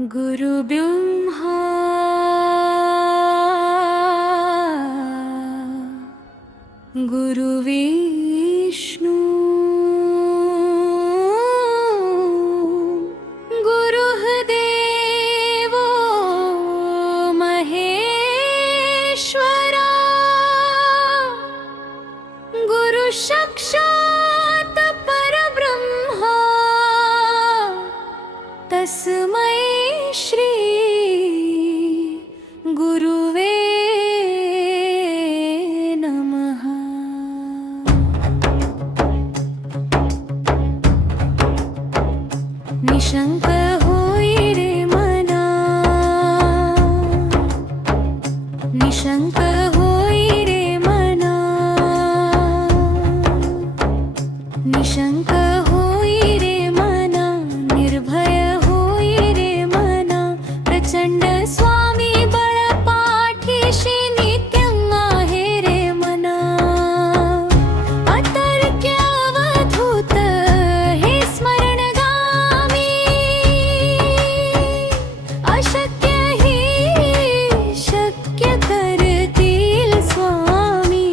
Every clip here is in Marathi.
गुरु ब्रह्मा गुरु विष्णु गुरुः देवो महेश्वरा गुरु साक्षात् परब्रह्मा तस्मै श्री गुरुवे नमः। निशंक होई रे मना, निशंक होई रे मना, निशंक होई रे मना, निर्भय होई रे मना, प्रचंड स्वामी बळ पाठीशी नित्यं आहे रे मना। अतर्क्य अवधूत हे स्मरणगामी, अशक्य हि शक्य करतील स्वामी।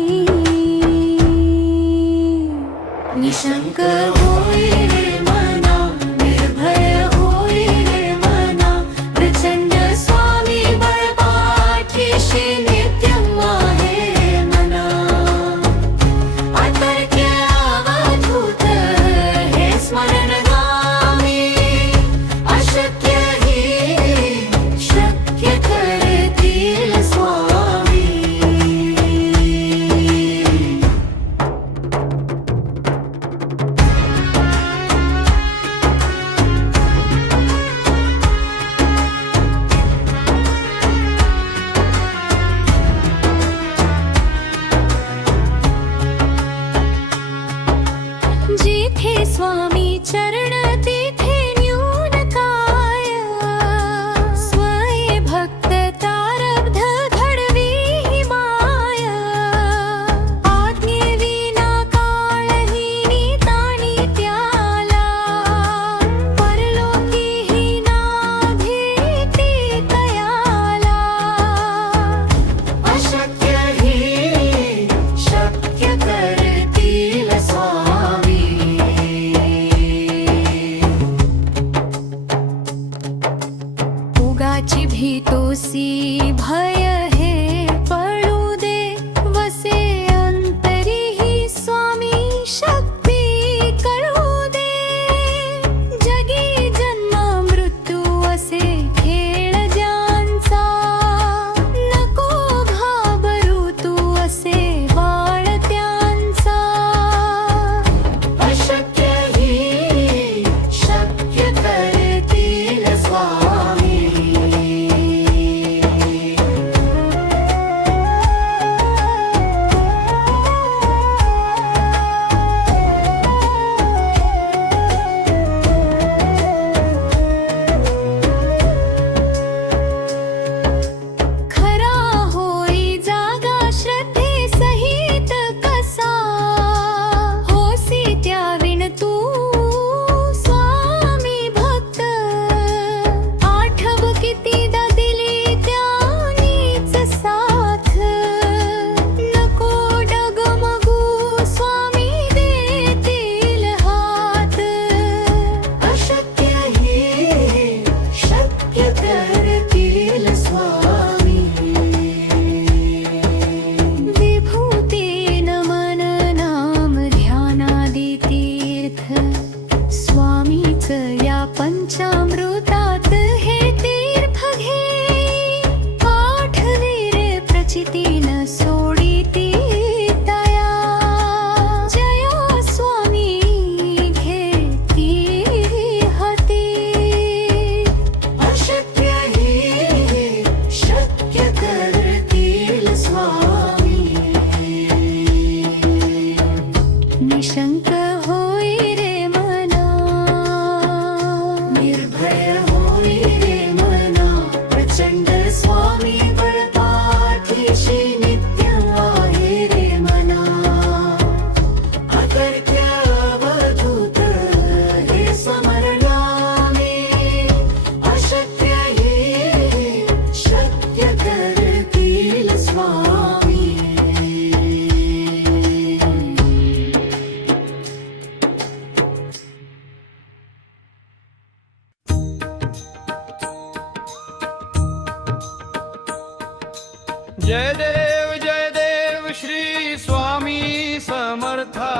निशंक होई रे मना, निर्भय होई रे मना, प्रचंड स्वामी बळ पाठीशी नित्यं आहे रे मना। अतर्क्य अवधूत हे स्मरणगामी, अशक्य हि शक्य करतील स्वामी। जिथे स्वामी चरण तिथे न्यून काय, स्वये भक्त तारब्ध घडवी ही माया। आज्ञेविना काळहीनी ताणी त्याला, परलोकीही ना भीती कयाला। अशक्य हि शक्य करतील स्वामी। उगाची भीतोसी भय हे पळू दे, वसे अंतरी ही स्वामी शक्ती कळू दे। जगी जन्म मृत्यू असे खेळ ज्यांचा, नको घाबरू तू असे वाळ त्यांचा। अशक्य हि शक्य करतील स्वामी। खरा होई जागा श्रद्धे सहित कसा, होसी त्याविण तू स्वामी भक्त। आठव कितीदा दिली त्यानीच साथ, नको डगमगू स्वामी देतील हात। अशक्य हि शक्य करतील स्वामी। विभूतेन मन नाम ध्यानादि तीर्थ, स्वामीच या पंचामृतात हे तीर्थ घे। आठवी रे प्रचितीन सोडिती दया, जया स्वामी घेती हती। अशक्य हि शक्य करतील स्वामी। निशंक होई रे मना, निर्भय जय देव श्री स्वामी समर्था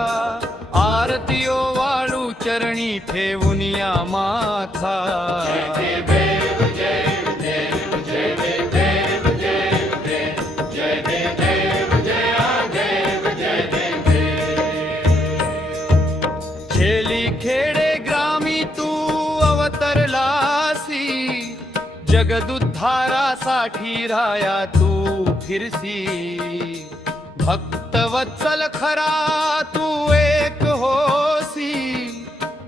आरतीयो वाळू चरणी ठेवून या माथा खेली खेडे ग्रामी तू अवतरलासी जगदुद्धारासाठी राया तू फिरसी भक्तवत्सल खरा तू एक होसी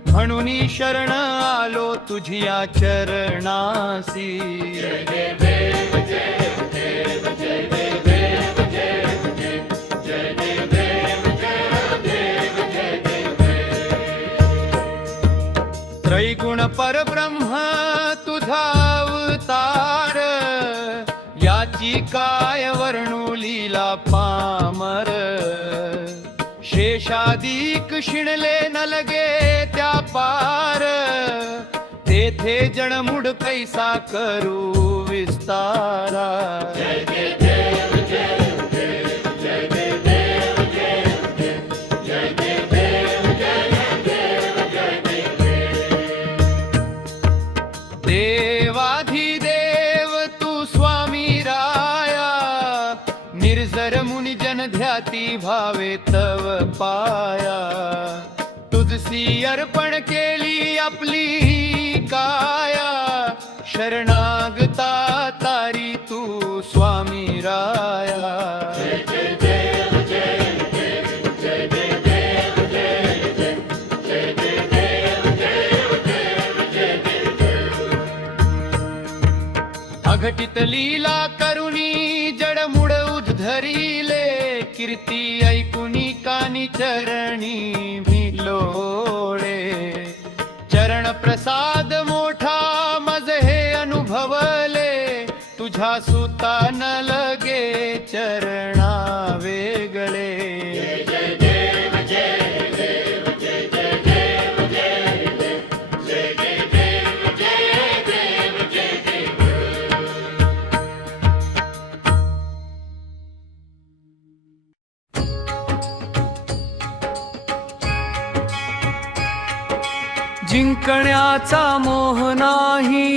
म्हणून शरण आलो तुझिया चरणासी त्रैगुण परब्रह्म तुझा अवतार याची काय वर्णू लीला पामर शेषादिक शिणले न लगे त्या पार तेथे जणमुड कैसा करू विस्तारा देवाधिदेव तू स्वामी राया निर्जर मुनि जन ध्याती भावे तव पाया तुझसी अर्पण केली आपली काया शरणागता तारी तू स्वामी राया अघटित लीला करुणी जडमुड उद्धरिले कीर्ती ऐकुनी कानी चरणी भिलोळे चरण प्रसाद मोठा मज हे अनुभवले तुझ्या सुता न लगे चरणा वेगळे जिंकण्याचा मोह नाही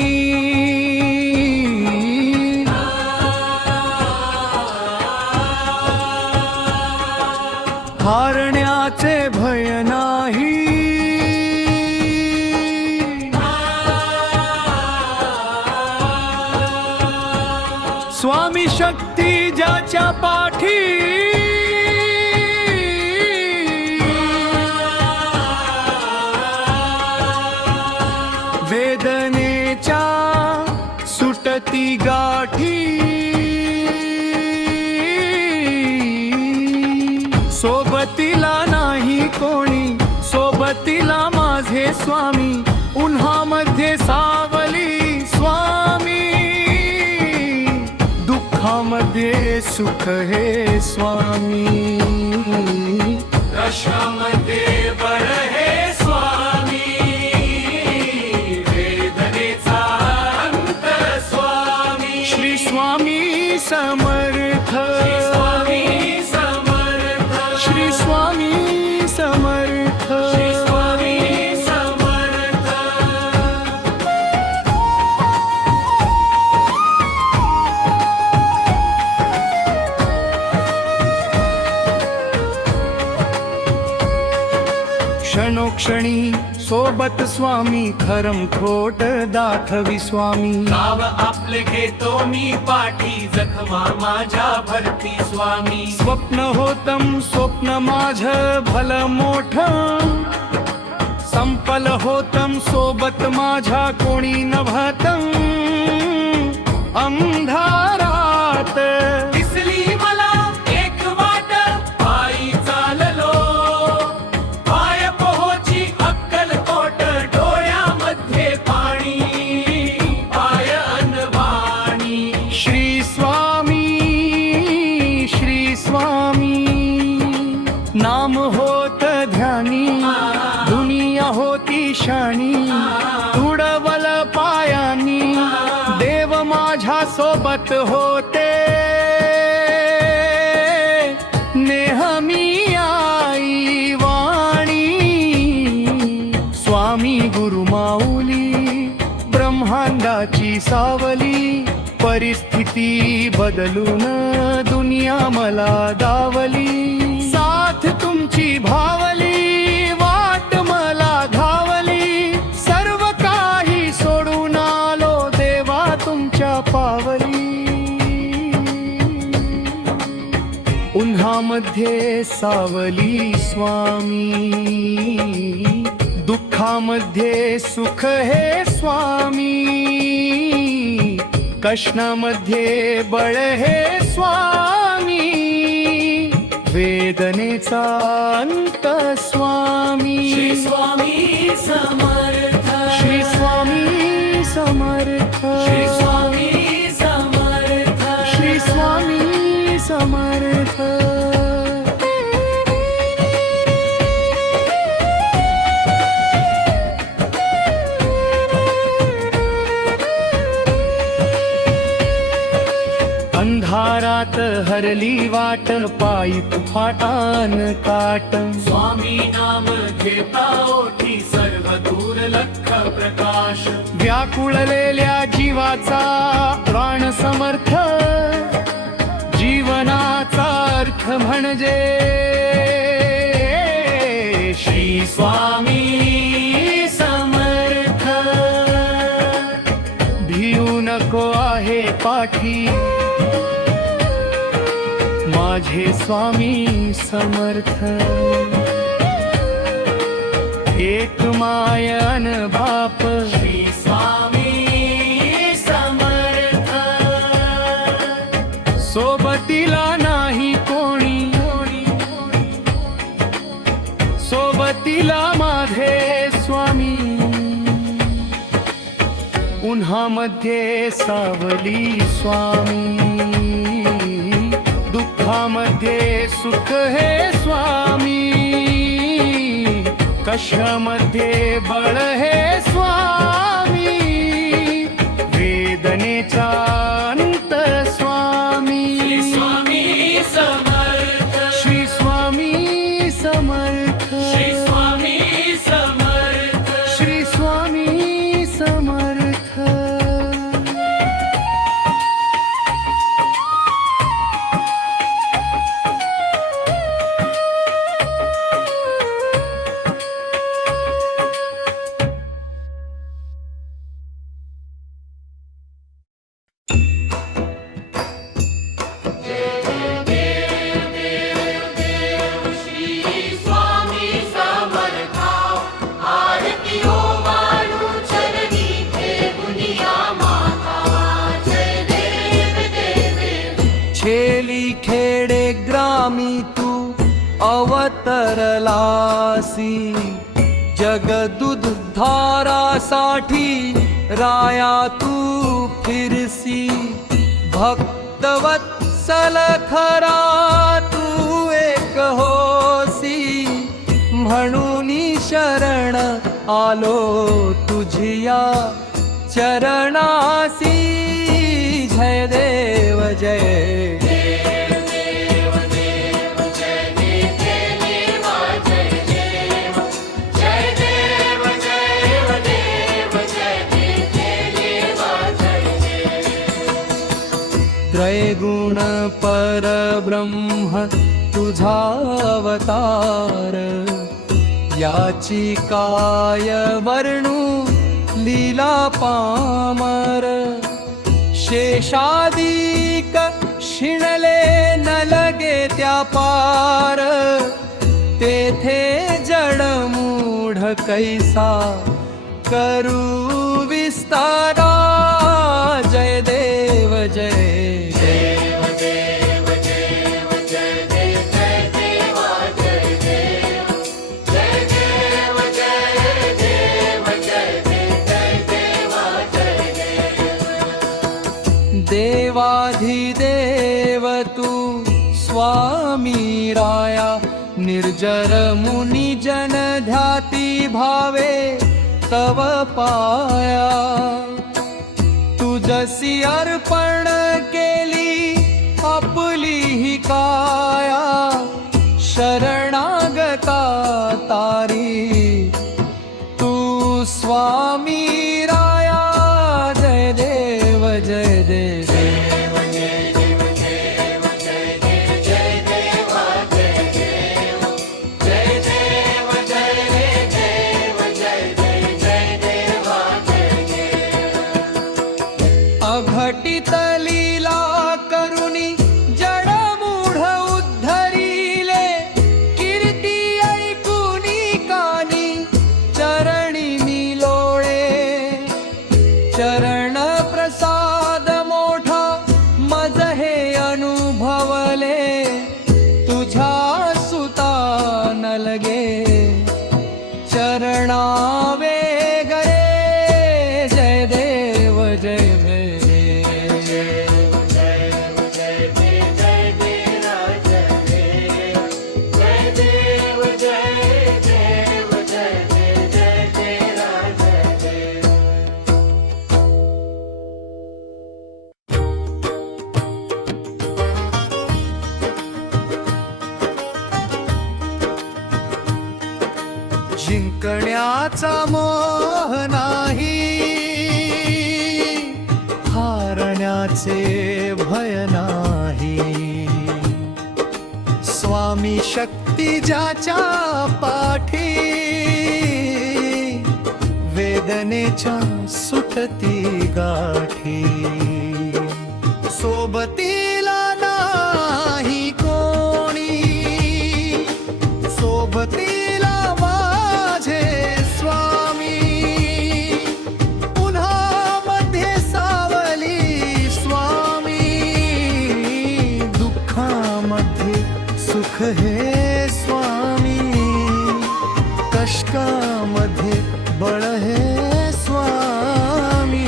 हारण्याचे भय नाही स्वामी शक्ती ज्याच्या पाठी वेदनेच्या सुटती गाठी सोबतीला नाही कोणी सोबतीला माझे स्वामी उन्हामध्ये सावली स्वामी दुःखामध्ये सुख हे स्वामी कशामध्ये बर हे स्वामी समर्थ श्री स्वामी समर्थ श्री स्वामी समर्थ श्री स्वामी समर्थ क्षणोक्षणी सोबत स्वामी खरम खोट दाखवी स्वामी गाव आपले घेतो मी पाठी जखमा माझ्या भरती स्वामी स्वप्न होतम स्वप्न माझ भल मोठ संपल होतम सोबत माझ्या कोणी नभतम अंधारात दिसली मला एक वाट पायी चाललो पाय पोहोची अक्कलकोट डोळ्यामध्ये पाणी पाय अनवाणी श्री स्वामी नाम होत ध्यानी दुनिया होती शाणी तुडवल पायानी देव माझ्या सोबत होते स्वामी गुरुमाऊली ब्रह्मांडाची सावली परिस्थिती बदलून दुनिया मला दावली साथ तुमची भावली वाट मला धावली सर्व काही सोडून आलो देवा तुमच्या पावली उन्हामध्ये सावली स्वामी दुःखामध्ये सुख हे स्वामी कष्णामध्ये बळ हे स्वामी वेदनेचा अंत स्वामी श्री स्वामी समर्थ श्री स्वामी समर्थ श्री स्वामी समर्थ श्री स्वामी समर्थ अंधारात हरली वाट पायी फाटान काट स्वामी नाम घेता ओठी सर्व दूर लख प्रकाश व्याकुळलेल्या जीवाचा प्राण समर्थ जीवनाचा अर्थ म्हणजे श्री स्वामी समर्थ भिऊ नको आहे पाठी माझे स्वामी समर्थ एक मायन बाप श्री स्वामी समर्थ सोबतीला नाही कोणी सोबतीला माझे स्वामी उन्हामध्ये सावली स्वामी दुःखामध्ये सुख हे स्वामी कष्टामध्ये बळ हे स्वामी वेदनेचा अंत स्वामी श्री स्वामी समर्थ श्री स्वामी समर्थ श्री स्वामी समर्थ श्री स्वामी समर्थ छेली खेडे ग्रामी तू अवतरलासी जगदुद्धारासाठी राया तू फिरसी भक्तवत्सल खरा तू एक होसी म्हणून शरण आलो तुझिया चरणासी जय देव जय त्रैगुण परब्रह्म तुझा अवतार याची काय वर्णू लीला पामर शेषादिक शिणले न लगे त्या पार तेथे जडमूढ कैसा करू विस्तारा जय देव जय देवाधिदेव तू स्वामी राया निर्जर मुनि जन ध्याती भावे तव पाया तुझसी अर्पण केली आपली ही काया शरणागता तारी तू स्वामी राया जय देव जय देव अघटित लीला करुणी जडमूढ उद्धरिले कीर्ती ऐकुनी कानी चरणी मी लोळे चरण प्रसाद मोठा मज हे अनुभवले तुझ्या सुता न लगे चरणा वेगरे जय देव जय देव जिंकण्याचा मोह नाही हारण्याचे भय नाही स्वामी शक्ती ज्याच्या पाठी वेदनेच्या सुटती गाठी सोबतीला नाही कोणी सोबतीला माझे स्वामी पुन्हा मध्ये सावली स्वामी दुःखामध्ये सुख हे स्वामी कष्टामध्ये बळ हे स्वामी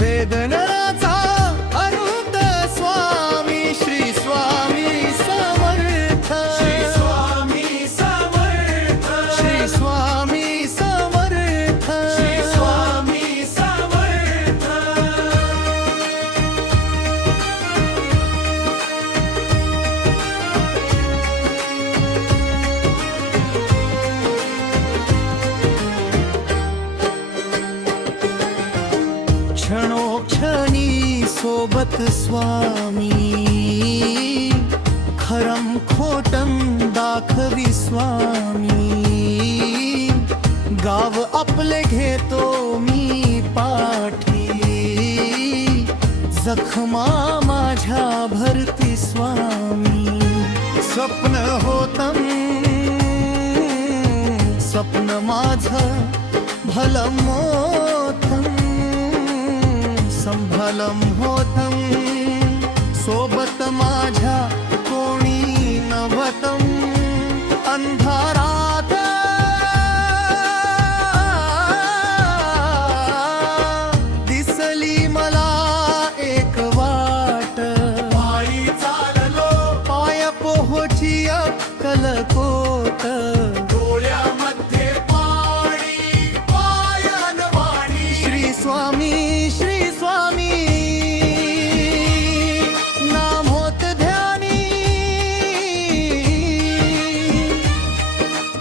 वेदनाचा अनंत स्वामी श्री स्वामी समर्थ श्री स्वामी समर्थ श्री स्वामी समर्थ श्री स्वामी समर्थ क्षणोक्षणी सोबत स्वामी खरम खोटम दाखवी स्वामी गाव आपले घेतो मी पाठी जखमा माझ्या भरती स्वामी स्वप्न होतम स्वप्न माझं भलं मोठं संभलम होतं सोबत माझ्या कोणी नव्हतं अंधारात दिसली मला एक वाट पायी चाललो पाय पोहोची अक्कल कोट डोळ्यामध्ये पाणी पायन वाणी श्री स्वामी श्री स्वामी नाम होत ध्यानी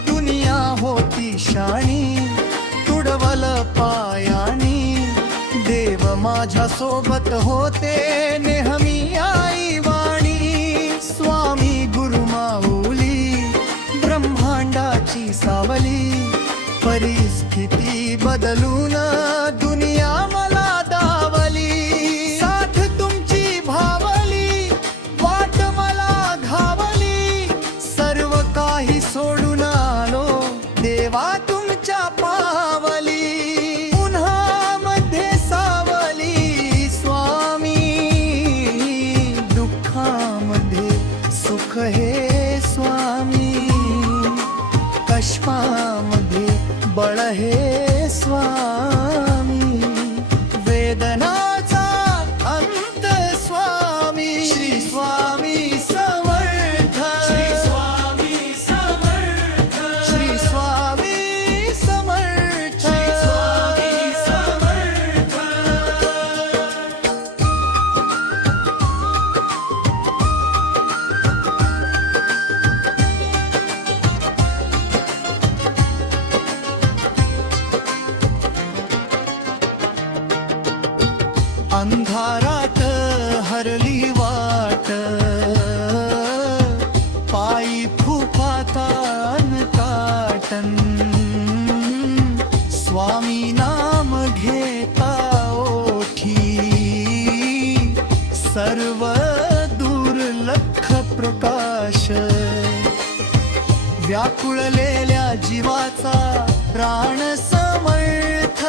दुनिया होती शाणी तुडवल पायानी देव माझ्या सोबत होते नेहमी आई वाणी स्वामी गुरु माऊली ब्रह्मांडाची सावली परिस्थिती बदलून दुनिया मला दावली साथ तुमची भावली वाट मला घावली सर्व काही सोडून आलो देवा तुमच्या पावली पुन्हा मध्ये सावली स्वामी दुःखामध्ये सुख हे स्वामी कष्टामध्ये बळ हे स्वामी अंधारात हरली वाट पायी फुफातान काटन स्वामी नाम घेता ओठी सर्व दुर्लक्ष प्रकाश व्याकुळलेल्या जीवाचा प्राण समर्थ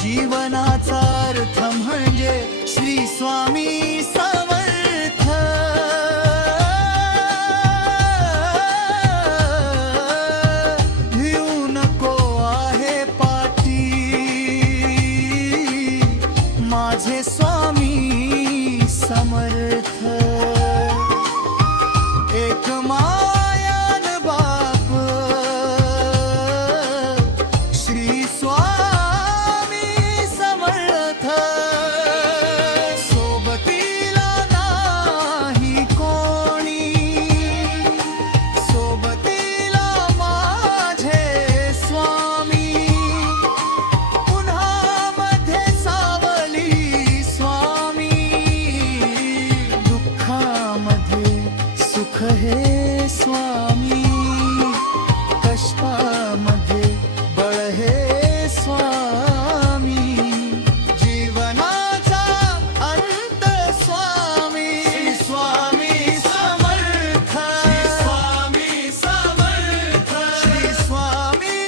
जीवनाचा अर्थ म्हणजे श्री स्वामी समर्थ भिऊ नको आहे पाठी माझे स्वामी समर्थ एक मायान बाप श्री स्वामी समर्थ सोबतीला नाही कोणी सोबतीला माझे स्वामी उन्हामध्ये सावली स्वामी दुःखामध्ये सुख हे स्वामी कष्टामध्ये बळ हे स्वामी जीवनाचा अंत स्वामी स्वामी समर्थ स्वामी समर्थ श्री स्वामी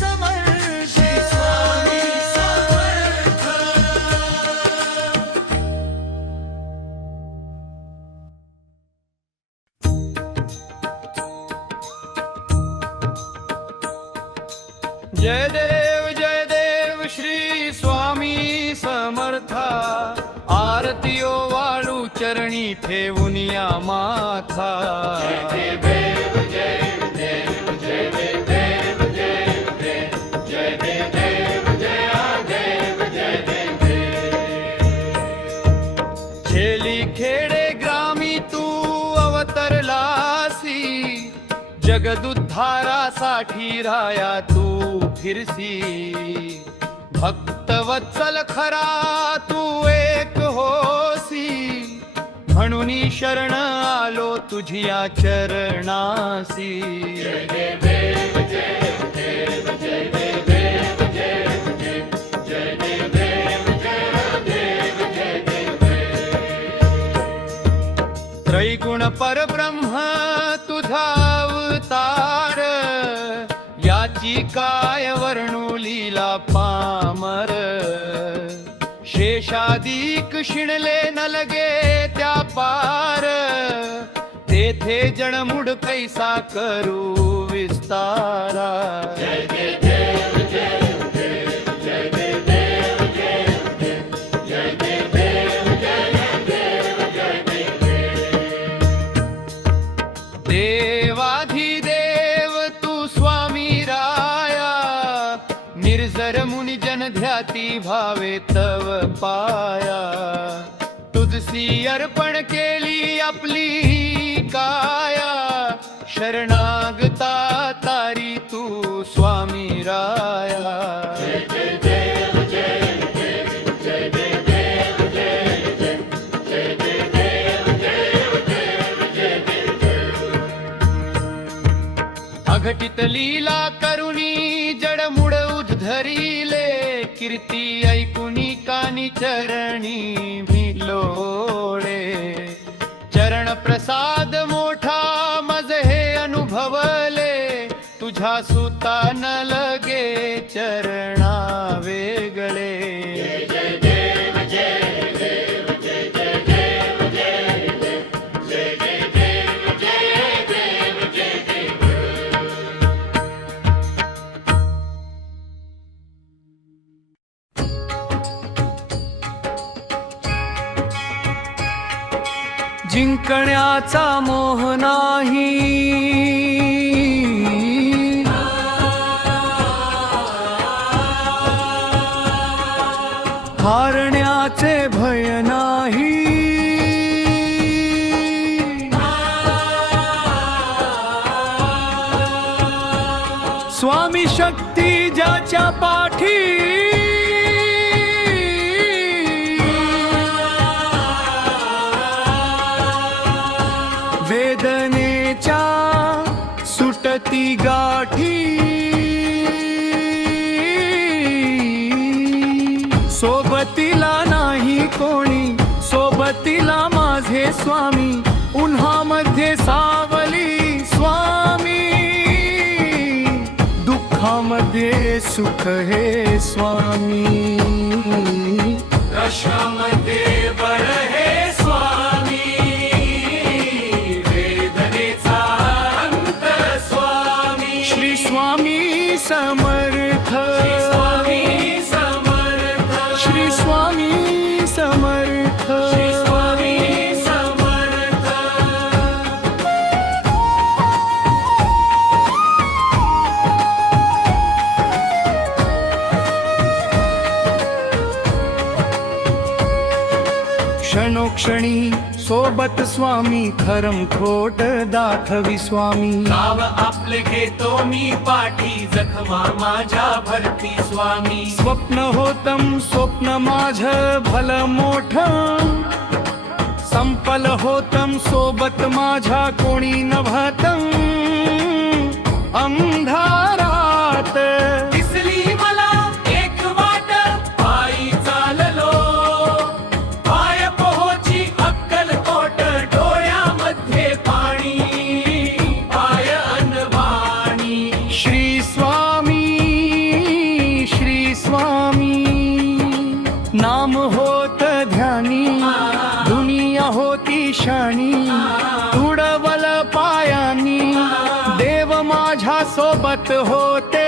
समर्थ स्वामी समर्थ जय देव श्री स्वामी समर्था आरतीयो वाळू चरणी ठेवून या माथा खेली खेडे ग्रामी तू अवतरलासी जगदुद्धारासाठी राया तू फिरसी भक्त वत्सल खरा तू एक होसी म्हणून शरण आलो तुझिया चरणासी त्रैगुण परब्रह्म तुझा अवतार याची काय वर्णू लीला पामर शेषादिक शिणले न लगे त्या पार तेथे जणमुड कैसा करू विस्तारा देवाधिदेव तू स्वामी राया निर्जर मुनि जन ध्याती भावे तव पाया तुझसी अर्पण केली आपली काया शरणागता तारी तू स्वामी राया अघटित लीला करुणी जडमुड उद्धरिले कीर्ती ऐकुनी कानी चरणी भिलोळे चरण प्रसाद मोठा मज हे अनुभवले तुझ्या सुता न लगे चरणा वेगळे जिंकण्याचा मोह नाही हारण्याचे भय नाही स्वामी शक्ती ज्याच्या पाठी सोबतीला नाही कोणी, सोबतीला माझे स्वामी, उन्हामध्ये सावली स्वामी, दुःखामध्ये सुख हे स्वामी, कशामध्ये बळ हे स्वामी, वेदनेचा अंत स्वामी, श्री स्वामी समर्थ, श्री स्वामी समर्थ, श्री स्वामी समर्थ, श्री स्वामी समर्थ. क्षणोक्षणी सोबत स्वामी, खरम खोट दाखवी स्वामी, गाव आपले घेतो मी पाठी, जखमा माझ्या भरती स्वामी, स्वप्न होतम स्वप्न माझ भल मोठ, संपल होतम सोबत माझ्या कोणी नभतम, अंधारात दिसली मला एक वाट, पायी चाललो, पाय पोहोची अक्कलकोट, डोळ्यामध्ये पाणी, पाय अनवाणी, श्री स्वामी, श्री स्वामी, नाम होत ध्यानी, दुनिया होती शानी, तुडवल पायानी, देव माझ्या सोबत होते,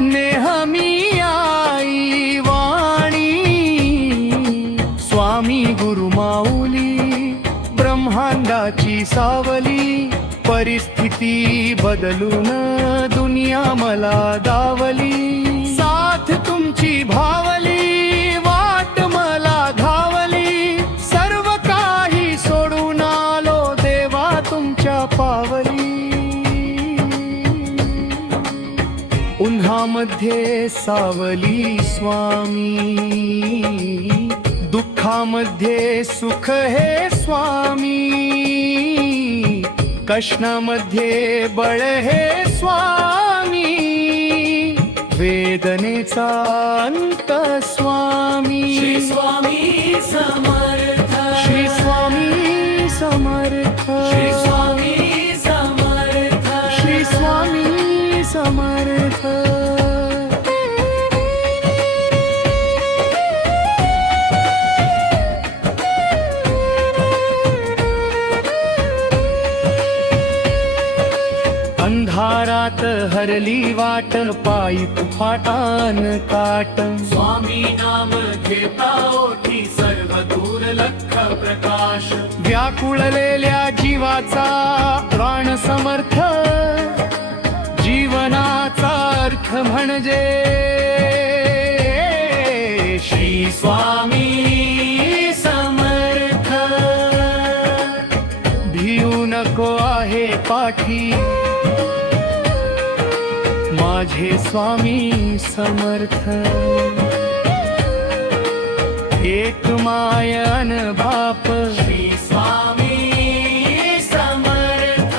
नेहमी आई वाणी, स्वामी गुरु माऊली, ब्रह्मांडाची सावली, परिस्थिती बदलून दुनिया मला दावली, साथ तुमची भावली, वाट मला धावली, सर्व काही सोडून आलो देवा तुमच्या पावली, उन्हामध्ये सावली स्वामी, दुःखामध्ये सुख हे स्वामी, कष्णामध्ये बळ हे स्वामी, वेदनेचा अंत स्वामी, श्री स्वामी समर्थ, श्री स्वामी समर्थ, श्री स्वामी समर्थ, श्री स्वामी समर्थ. अंधारात हरली वाट, पायी फाटान काट, स्वामी नाम घेता ओठी, सर्व दूर लख प्रकाश, व्याकुळलेल्या जीवाचा प्राण समर्थ, जीवनाचा अर्थ म्हणजे श्री स्वामी समर्थ, भिऊ नको आहे पाठी, माझे स्वामी समर्थ, एक मायन बाप, श्री स्वामी समर्थ,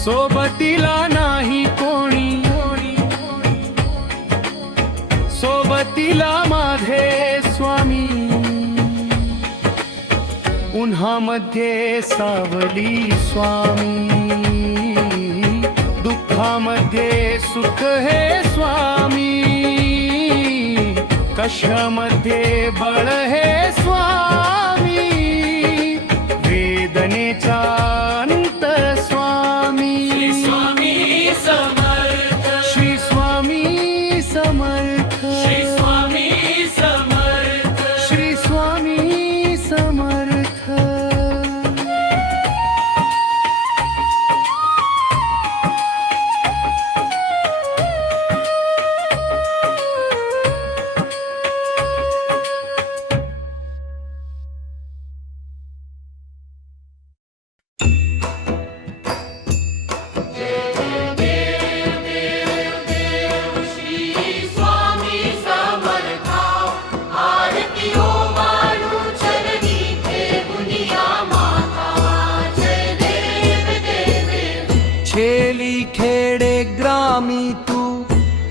सोबतीला नाही कोणी, सोबतीला माझे स्वामी, उन्हामध्ये सावली स्वामी, दुःखामध्ये सुख हे स्वामी, कशामध्ये बळ हे स्वामी, वेदनेचा अंत स्वामी, श्री स्वामी समर्थ, श्री स्वामी समर्थ, श्री स्वामी समर्थ, श्री स्वामी समर्थ.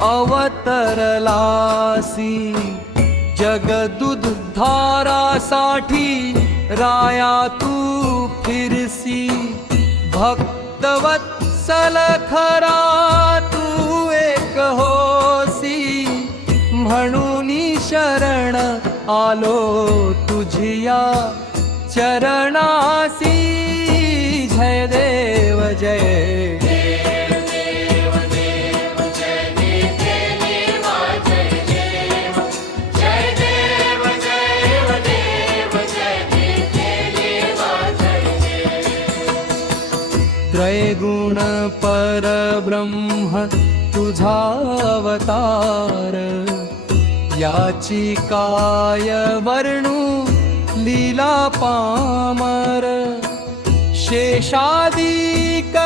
अवतरलासी जगदुद्धारासाठी राया तू फिरसी भक्तवत्सल खरा तू एक होसी म्हणून शरण आलो तुझिया चरणासी जय देव जय त्रैगुण परब्रह्म तुझा अवतार याची काय वर्णू लीला पामर शेषादिक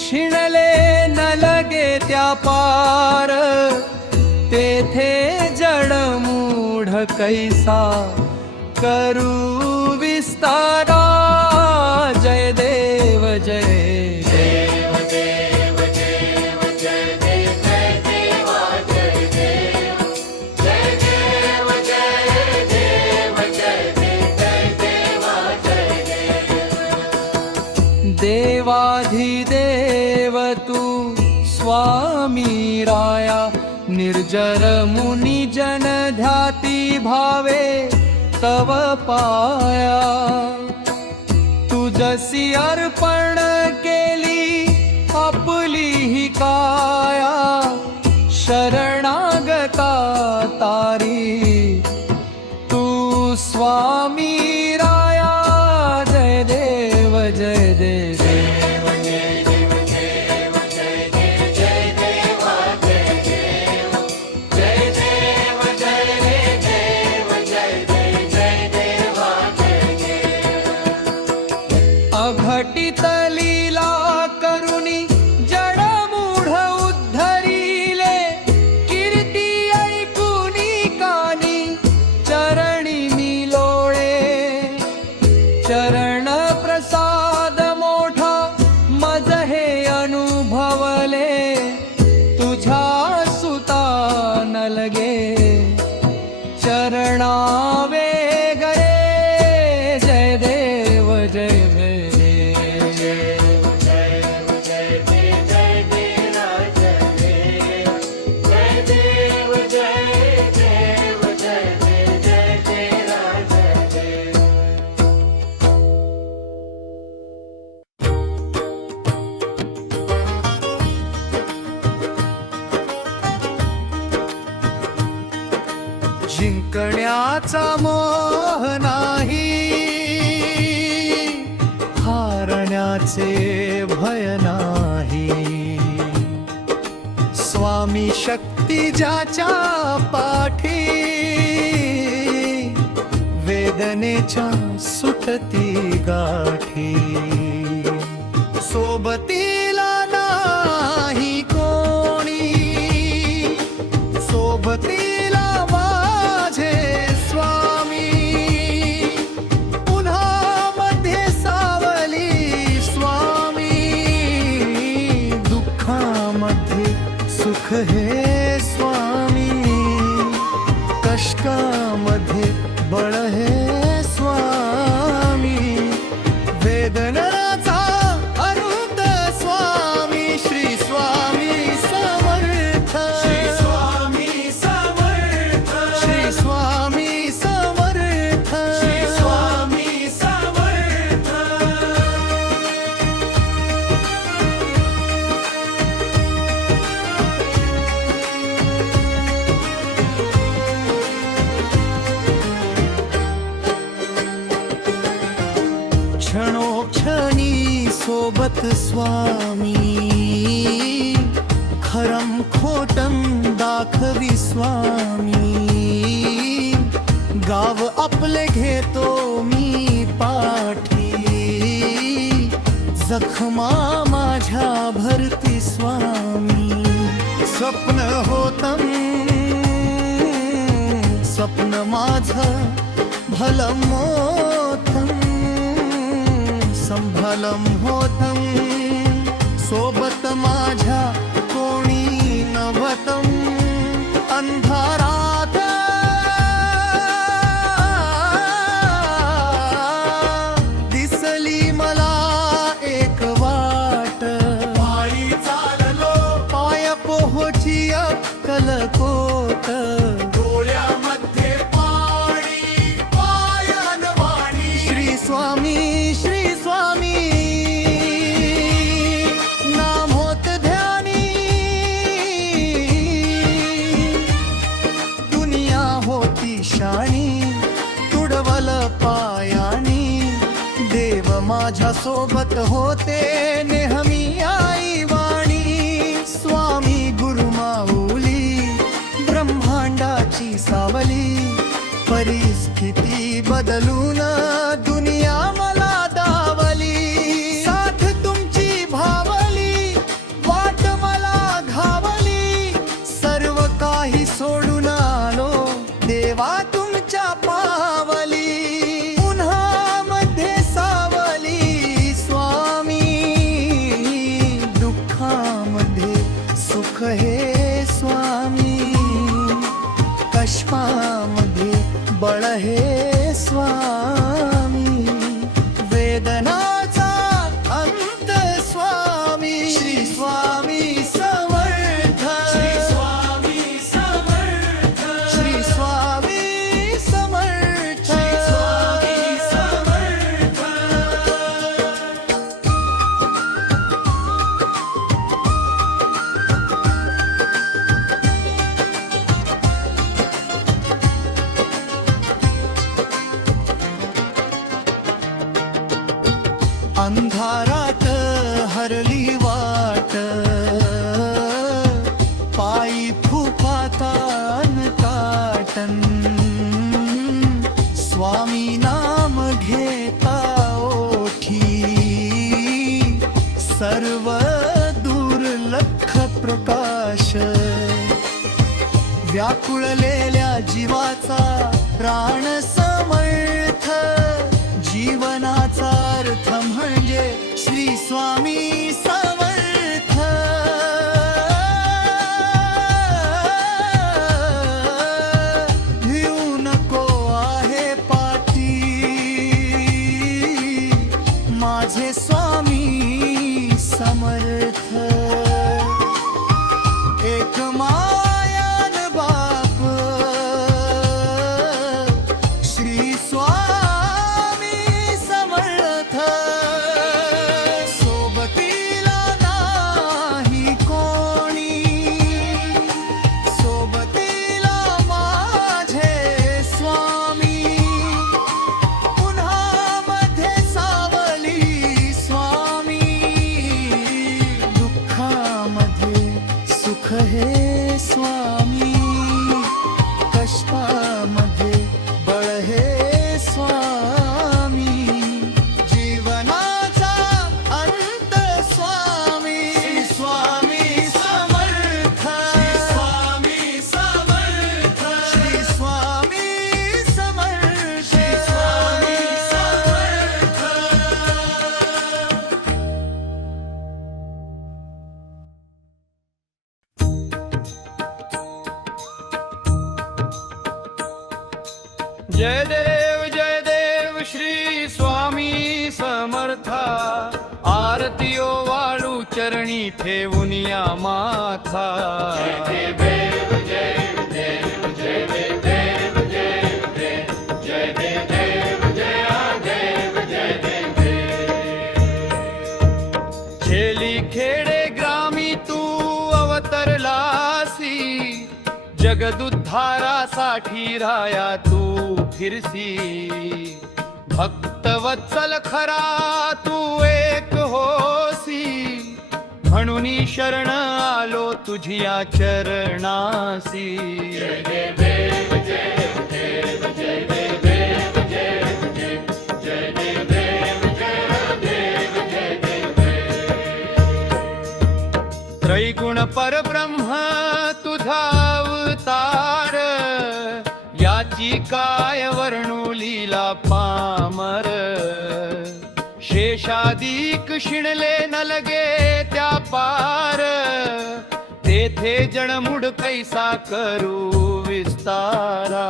शिणले न लगे त्या पार तेथे जडमूढ कैसा करू विस्तारा जय देव जय देवाधिदेव तू स्वामी राया निर्जर मुनी जन ध्याती भावे तव पाया तुझसी अर्पण केली आपली ही काया शरणागता तारी तू स्वामी राया जय देव जय देव अघटित लीला करुणी जडमूढ उद्धरिले कीर्ती ऐकुनी कानी चरणी मी लोळे चरण प्रसाद मोठा मज हे अनुभवले तुझ्या सुता न लगे चरणा वेगळे जय देव जय जिंकण्याचा मोह नाही हारण्याचे भय नाही स्वामी शक्ती ज्याच्या पाठी वेदनेच्या सुटती गाठी सोबतीला नाही कोणी सोबतीला माझे स्वामी उन्हामध्ये सावली स्वामी दुःखामध्ये सुख हे स्वामी कष्टामध्ये बळ हे स्वामी वेदनाचा अरुंद स्वामी श्री स्वामी समर्थ श्री स्वामी समर्थ श्री स्वामी समर्थ श्री स्वामी समर्थ क्षणोक्षणी सोबत स्वामी खरम खोटम दाखवी स्वामी गाव आपले घेतो मी पाठी जखमा माझ्या भरती स्वामी स्वप्न होतं स्वप्न माझं भलं मोठं संभलम होतं सोबत माझ्या कोणी नव्हतं तोची अक्कल कोट डोळ्यामध्ये पाणी पायान वाणी श्री स्वामी नाम होत ध्यानी दुनिया होती शाणी तुडवल पायानी देव माझ्या सोबत होते नेहमी आई वाणी स्वामी गुरु माऊली ब्रह्मांडाची सावली परिस्थिती बदलून दुनिया मला दावली साथ तुमची भावली वाट मला घावली सर्व काही सोडून आलो देवा तुमच्या पावली उन्हामध्ये सावली स्वामी दुःखामध्ये सुख हे स्वामी कष्टामध्ये बळ हे स्वामी वेदनाचा अंत स्वामी श्री स्वामी समर्थ श्री स्वामी समर्थ श्री स्वामी समर्थ स्वामी समर्थ अंधारात हरली वाट पायी फुफातान काटन स्वामी नाम घेता ओठी सर्व दुर्लक्ष प्रकाश व्याकुळलेल्या जीवाचा प्राण समर्थ जीवनाचा अर्थ म्हणजे श्री स्वामी समर्थ भिऊ नको आहे पाठी माझे स्वामी समर्थ एक मायान बाप श्री स्वामी समर्थ सोबतीला नाही कोणी सोबतीला माझे स्वामी उन्हामध्ये सावली स्वामी दुःखामध्ये सुख हे स्वामी कष्टामध्ये बळ हे स्वामी जीवनाचा अंत स्वामी स्वामी समर्थ स्वामी समर्थ श्री स्वामी समर्थ स्वामी समर्थ जय देव श्री स्वामी समर्था आरतीयो वाळू चरणी ठेवून या माथा खेली खेडे ग्रामी तू अवतरलासी जगदुद्धारासाठी राया तू फिरसी भक्तवत्सल खरा तू एक होसी म्हणून शरण आलो तुझिया चरणासी त्रैगुण परब्रह्म तुझा अवतार याची काय वर्णू लीला पामर शेषादिक शिणले न लगे त्या पार तेथे जणमुड कैसा करू विस्तारा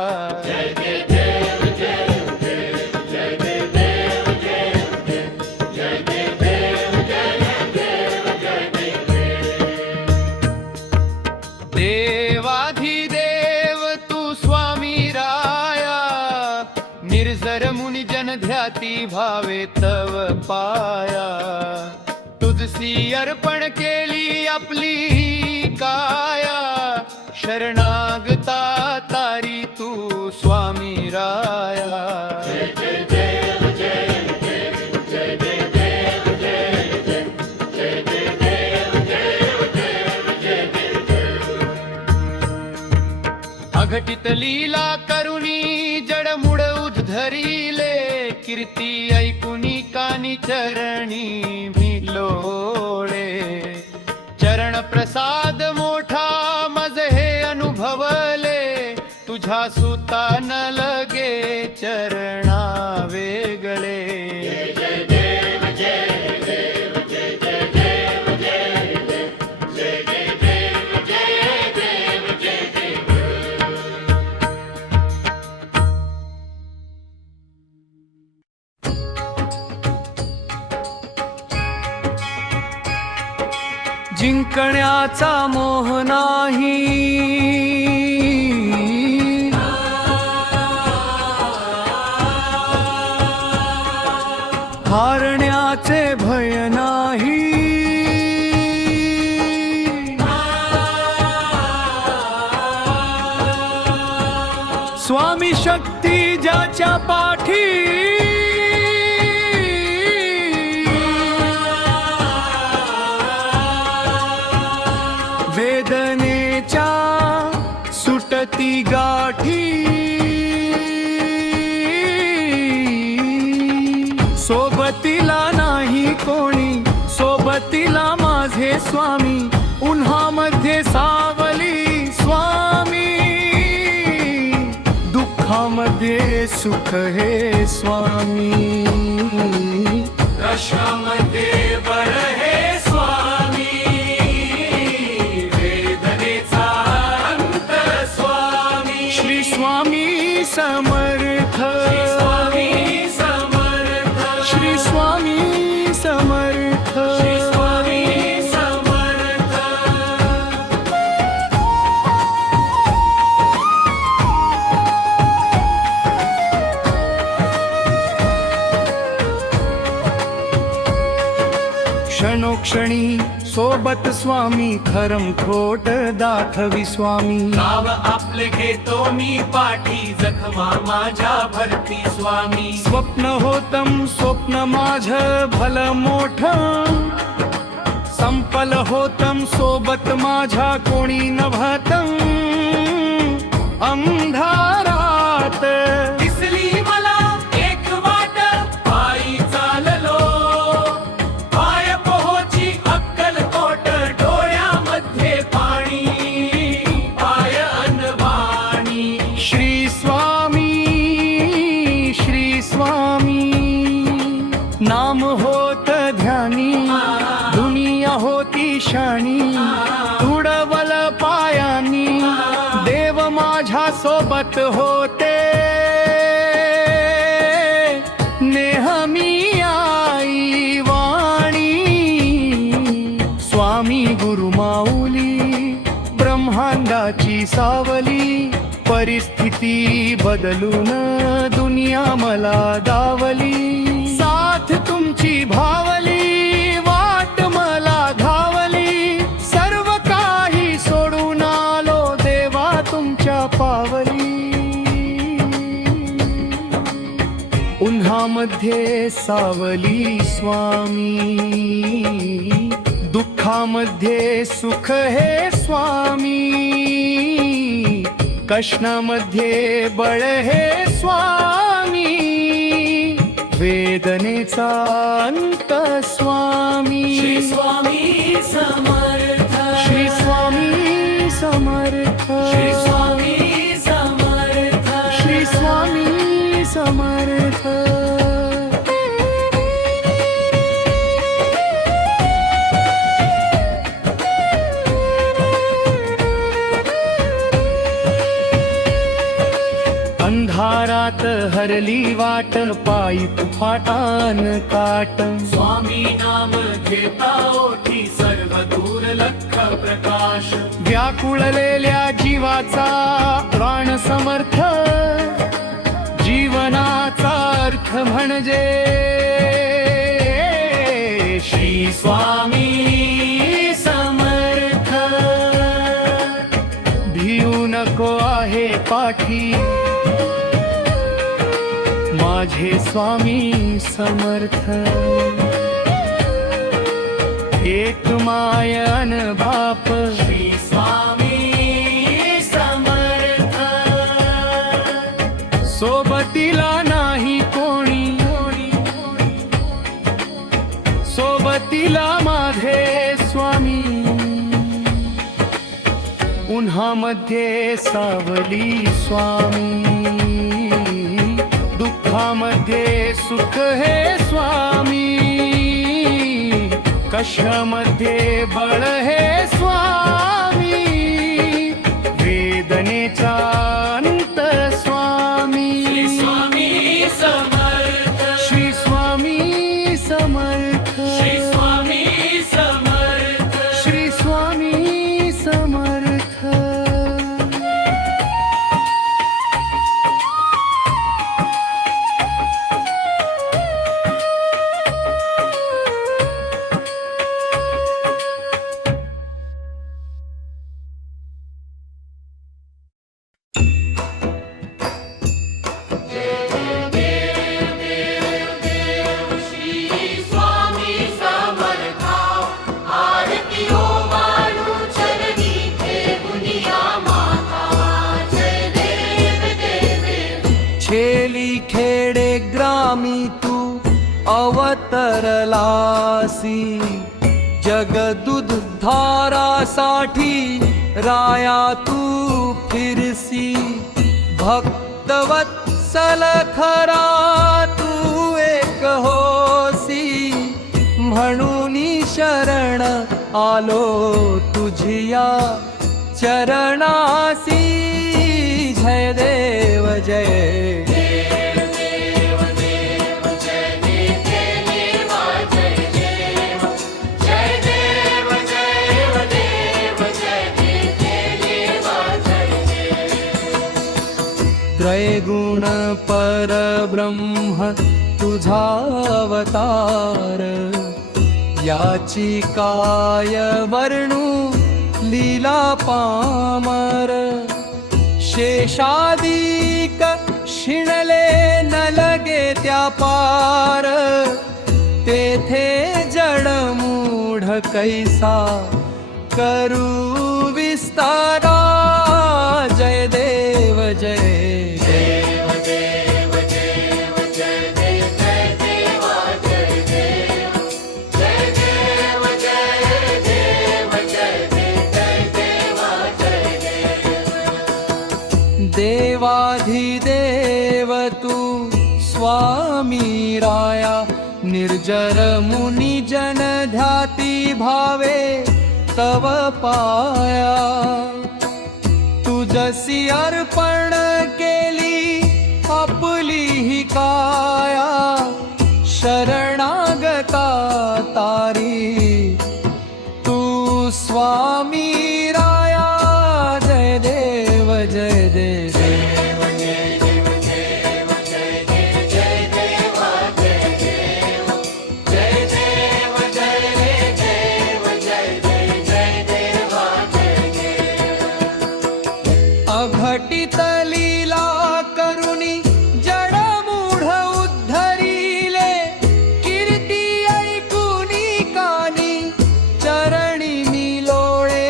देवाधिदेव तू स्वामी राया, निर्जर मुनि जन ध्याती भावे तव पाया. तुझसी अर्पण केली आपली काया, शरणागता तारी तू स्वामी राया. अघटित लीला करुणी जडमुड उद्धरिले, कीर्ती ऐकुनी कानी चरणी भिलोळे. चरण प्रसाद मोठा मज हे अनुभवले, तुझ्या सुता न लगे चरणा वेगळे. जिंकण्याचा मोह नाही, हारण्याचे भय नाही. स्वामी शक्ती ज्याच्या पाठी, वेदनेच्या सुटती गाठी. सोबतीला नाही कोणी, सोबतीला माझे स्वामी, उन्हामध्ये सावली स्वामी, दुःखामध्ये सुख हे स्वामी, कष्टामध्ये बळ हे स्वामी, वेदनेचा अंत स्वामी. श्री स्वामी समर्थ, स्वामी समर्थ, श्री स्वामी समर्थ. स्वामी समर्थ. क्षणोक्षणी सोबत स्वामी, खरम खोट दाखवी स्वामी. नाव आपले घेतो मी पाठी, जखमा माझ्या भरती स्वामी. स्वप्न होतम स्वप्न माझ भल मोठ, संपल होतम सोबत माझ्या कोणी नभतम. अंधारात दिसली मला एक वाट, पायी चाललो, पाय पोहोची अक्कलकोट. डोळ्यामध्ये पाणी, पाय अनवाणी. श्री स्वामी, श्री स्वामी, नाम होत ध्यानी, दुनिया होती शाणी. तुडवल पायानी, देव माझ्या सोबत होते. नेहमी आई वाणी, स्वामी गुरु माऊली, ब्रह्मांडाची सावली. परिस्थिती बदलून दुनिया मला दावली. साथ तुमची भावली, वाट मला घावली. सर्व काही सोडून आलो देवा तुमच्या पावली. उन्हामध्ये सावली स्वामी, दुःखामध्ये सुख हे स्वामी. कष्णामध्ये बळ हे स्वामी, वेदनेचा अंत स्वामी. श्री स्वामी समर्थ, श्री स्वामी समर्थ, श्री स्वामी समर्थ, श्री स्वामी समर्थ. अंधारात हरली वाट, पायी फाटान काट. स्वामी नाम घेता ओठी, सर्व मधुर लख प्रकाश व्याकुळलेल्या जीवाचा प्राण समर्थ जीवनाचा अर्थ म्हणजे श्री स्वामी समर्थ भिऊ नको आहे पाठी माझे स्वामी समर्थ एक मायन बाप श्री स्वामी समर्थ सोबतीला नाही कोणी सोबतीला माझे स्वामी उन्हामध्ये सावली स्वामी दुःखामध्ये सुख हे स्वामी कशामध्ये बळ हे स्वामी वेदनेचा अंत स्वामी श्री स्वामी समर्थ श्री स्वामी समर्थ श्री स्वामी समर्थ श्री स्वामी समर्थ छेली खेडे ग्रामी तू अवतरलासी जगदुद्धारासाठी राया तू फिरसी भक्तवत्सल खरा तू एक होसी म्हणून शरण आलो तुझिया चरणासी जय देव जय त्रैगुण परब्रह्म तुझा अवतार याची काय वर्णू लीला पामर शेषादिक शिणले न लगे त्या पार तेथे जडमूढ कैसा करू विस्तारा जय देव जय देव देव देव जय देव जय देव जय देव जय देव जय देव जय देव जय देव देवाधिदेव तू स्वामी राया निर्जर मुनी जन ध्याती भावे तव पाया तुझसी अर्पण केली आपली ही काया शरणागता तारी तू स्वामी राया जय देव जय देव अघटित लीला करुणी जडमूढ उद्धरिले कीर्ती ऐकुनी कानी चरणी मी लोळे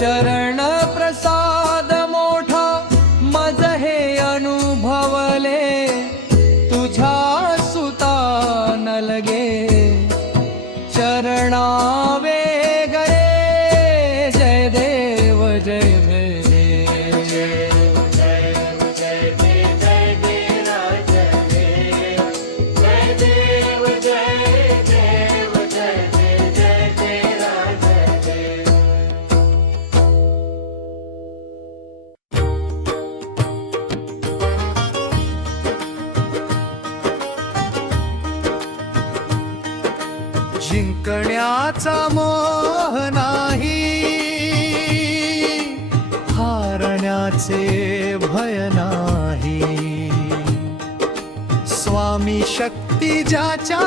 चरण प्रसाद मोठा मज हे अनुभवले तुझ्या सुता न लगे चरणावे गरे जय देव जय विजयाचा मोह नाही, हारण्याचे भय नाही. स्वामी शक्ती ज्याच्या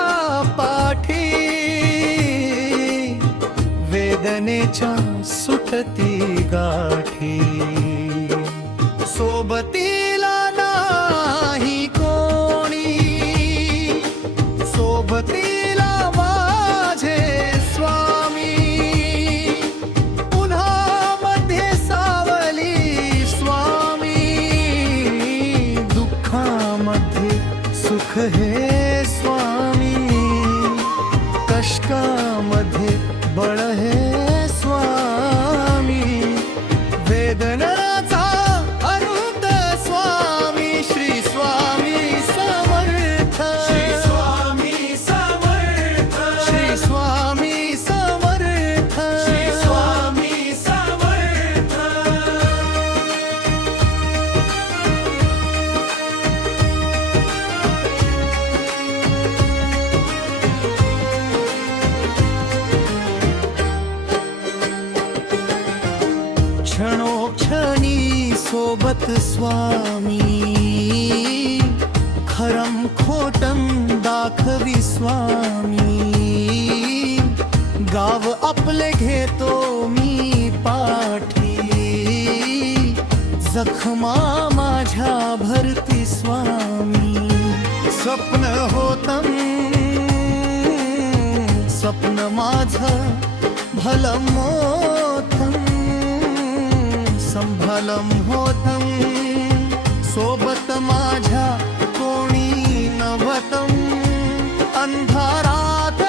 पाठी, वेदनेच्या सुटती गाठी. सोबतीला नाही कोणी, सोबतीला माझे स्वामी. उन्हामध्ये सावली स्वामी, दुःखामध्ये सुख हे स्वामी. कष्टामध्ये बळ हे स्वामी. वेदनाचा अनंत स्वामी, श्री स्वामी समर्थ. श्री स्वामी समर्थ. श्री स्वामी समर्थ. श्री स्वामी समर्थ. क्षणोक्षणी सोबत स्वामी, खरम खोटम दाखवी स्वामी. गाव आपले घेतो मी पाठी, जखमा माझ्या भरती स्वामी. स्वप्न होतं, स्वप्न माझं भलं मोठं, संभलम होतं. सोबत माझ्या कोणी नव्हतं. अंधारात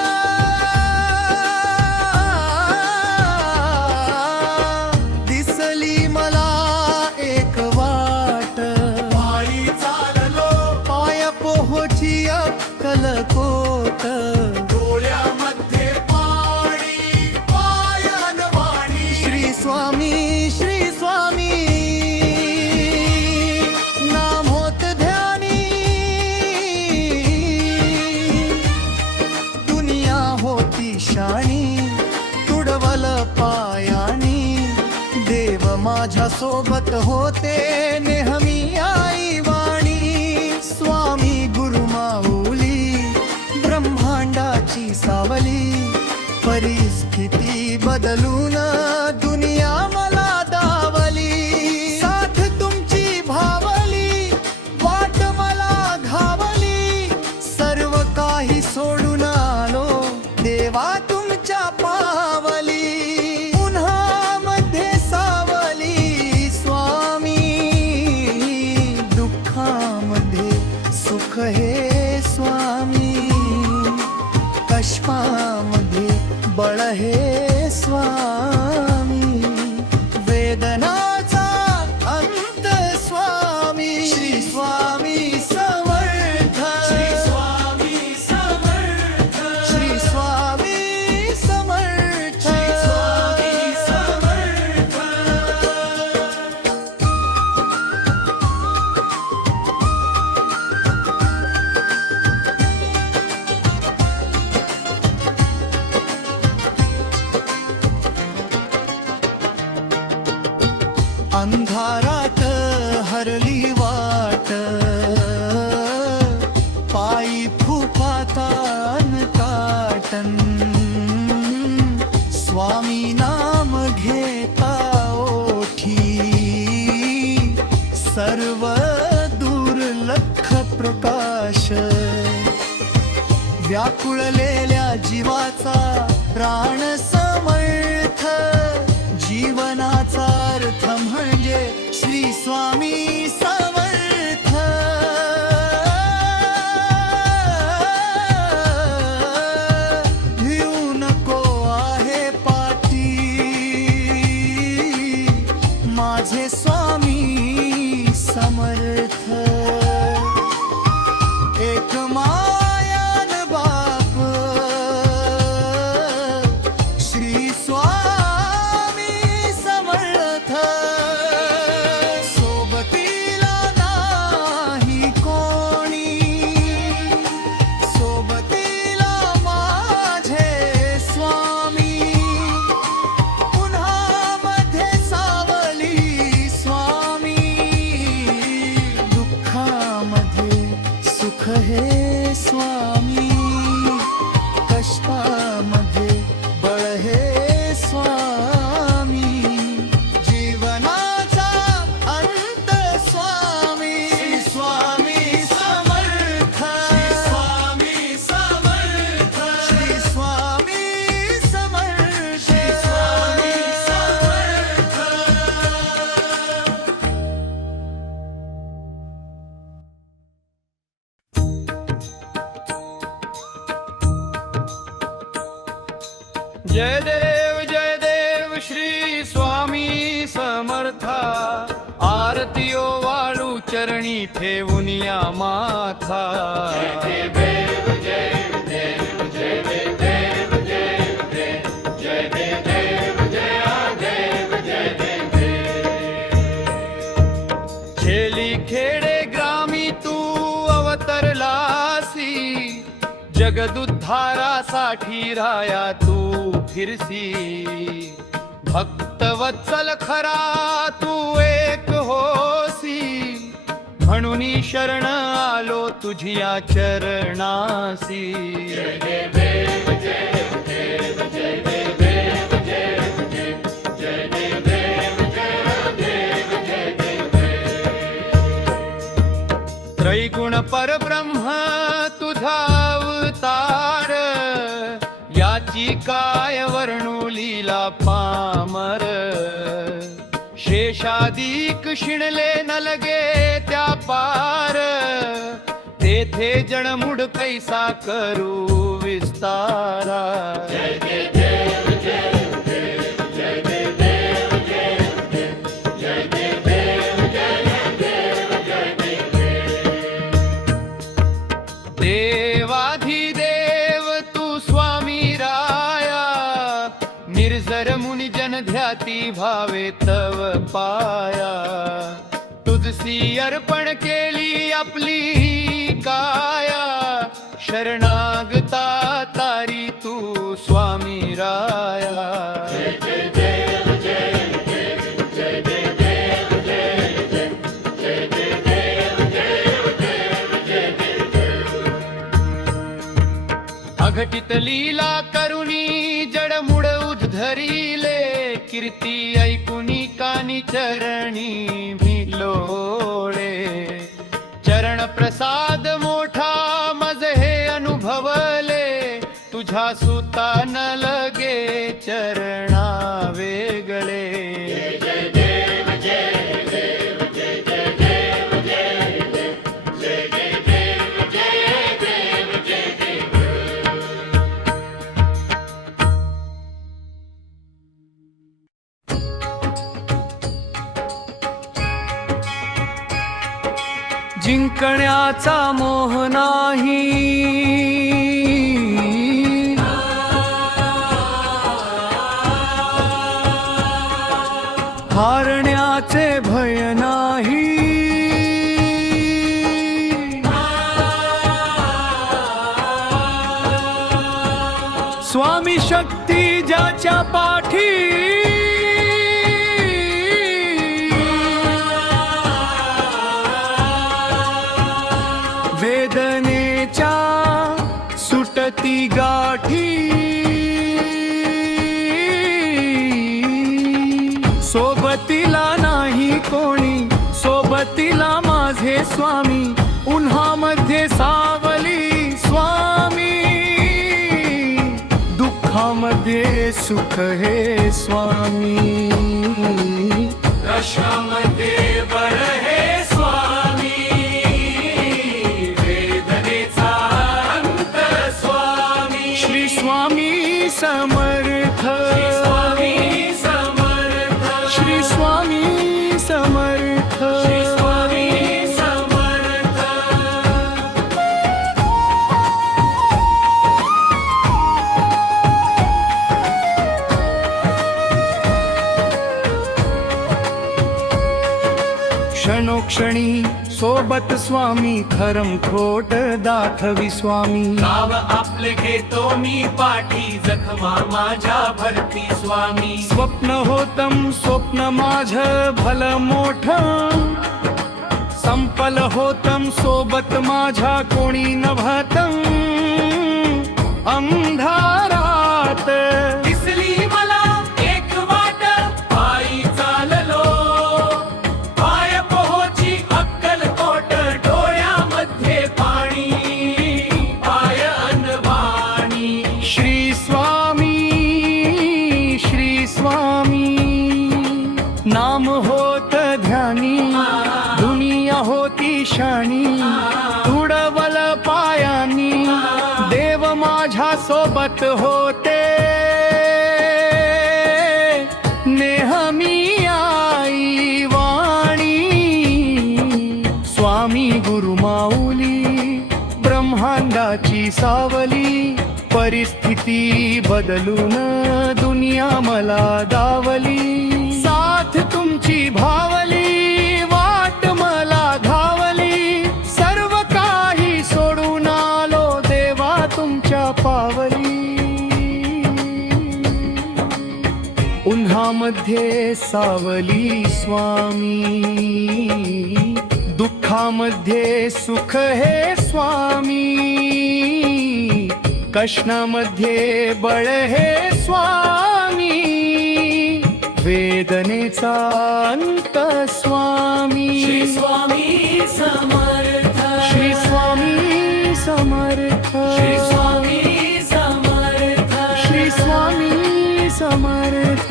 दिसली मला एक वाट. पायी चाललो, पाय पोहोची अक्कलकोट. डोळ्यामध्ये पाणी, पायान वाणी. श्री स्वामी, श्री स्वामी नाम होत ध्यानी. दुनिया होती शाणी, तुडवल पायानी. देव माझ्या सोबत होते नेहमी आई वाणी. स्वामी गुरु माऊली, ब्रह्मांडाची सावली. परिस्थिती बदलून दुनिया मला दावली. साथ तुमची भावली, वाट मला घावली. सर्व काही सोडून आलो देवा तुमच्या पावली. उन्हामध्ये सावली स्वामी, दुःखामध्ये सुख हे स्वामी. कष्टामध्ये बळ हे स्वामी. वेदनाचा अंत स्वामी, श्री स्वामी समर्थ. श्री स्वामी समर्थ. श्री स्वामी समर्थ. श्री स्वामी समर्थ. अंधारात हरली वाट, पायी फुफातान काटन. स्वामी नाम घेता ओठी, सर्व दुर्लक्ष प्रकाश. व्याकुळलेल्या जीवाचा प्राण समर्थ. जीवनाचा अर्थ म्हणजे श्री स्वामी समर्थ. भिऊ नको आहे पाठी, माझे स्वामी समर्थ. एक मायान बाप, श्री स्वामी समर्थ. सोबतीला नाही कोणी, सोबतीला माझे स्वामी. चरणी ठेवून या माथा खेली खेडे ग्रामी तू अवतरलासी जगदुद्धारासाठी राया तू फिरसी भक्त वत्सल खरा तू एक होसी म्हणून शरण आलो तुझिया चरणासी त्रैगुण परब्रह्म तुझा अवतार याची काय वर्णू लीला पामर शेषादिक शिणले न लगे त्या पार तेथे जणमुड कैसा करू विस्तारा देवाधिदेव तू स्वामी राया निर्जर मुनि जन ध्याती भावे तव पाया तुझसी अर्पण केली आपली ही काया शरणागता तारी तू स्वामी राया अघटित लीला करुणी जडमुड उद्धरिले कीर्ती ऐकुनी कानी चरणी भिलोळे चरण प्रसाद मोठा मज हे अनुभवले तुझ्या सुता न लगे चरणा वेगळे जिंकण्याचा मोह नाही हारण्याचे भय नाही स्वामी शक्ती ज्याच्या पाठी वेदनेच्या सुटती गाठी सोबतीला नाही कोणी सोबतीला माझे स्वामी उन्हामध्ये सावली स्वामी दुःखामध्ये सुख हे स्वामी कशामध्ये बर हे स्वामी श्री स्वामी समर्थ स्वामी समर्थ श्री स्वामी समर्थ स्वामी समर्थ क्षणोक्षणी सोबत स्वामी खरम खोट दाखवी स्वामी गाव आपले घेतो मी पाठी जखमा माझ्या भरती स्वामी स्वप्न होतम स्वप्न माझ भल मोठ संपल होतम सोबत माझ्या कोणी नभतम अंधारात दिसली मला एक वाट पायी चाललो पाय पोहोची अक्कलकोट डोळ्यामध्ये पाणी पाय अनवाणी श्री स्वामी नाम होत ध्यानी दुनिया होती शानी तुडवल पायानी देव माझ्या सोबत होते नेहमी आई वाणी स्वामी परिस्थिती बदलून दुनिया मला दावली, साथ तुमची भावली, वाट मला धावली, सर्व काही सोडून आलो देवा तुमच्या पावली. उन्हामध्ये सावली स्वामी, दुःखामध्ये सुख हे स्वामी, कष्णामध्ये बळ हे स्वामी, वेदनेचा अंत स्वामी. श्री स्वामी समर्थ, श्री स्वामी समर्थ, श्री स्वामी समर्थ, श्री स्वामी समर्थ.